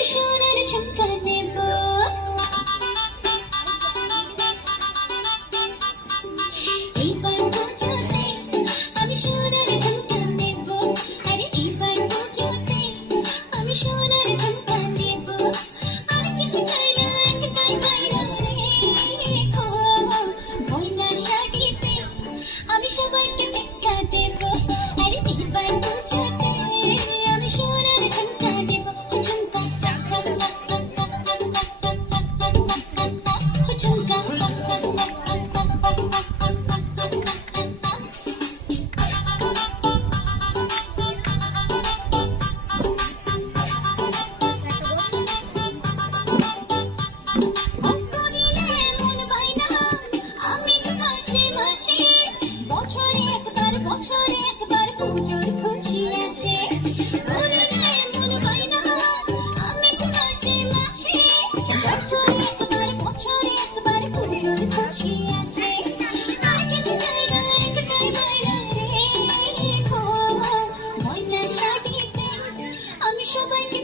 আমি সোনার ঝুমকা দেব। এইবার পুজোতে আমি সোনার ঝুমকা দেব। আরে এইবার পুজোতে আমি সোনার ঝুমকা দেব। আর কিছু চাই না, একটাই বায়না রেখো, ময়না শাড়িতে আমি সবাইকে টেক্কা দেব। আরে এইবার পুজোতে আমি সোনার ঝুমকা দেব। ঝুমকা ঝুমকা বছরে একবার পুজোর খুশি আসে। করিলে মন বায়না আমি তো মাসে মাসে, বছরে একবার পুজোর খুশি আসে। আর কিছু চাই না, একটাই বায়না রেখো, ময়না শাড়িতে আমি সবাইকে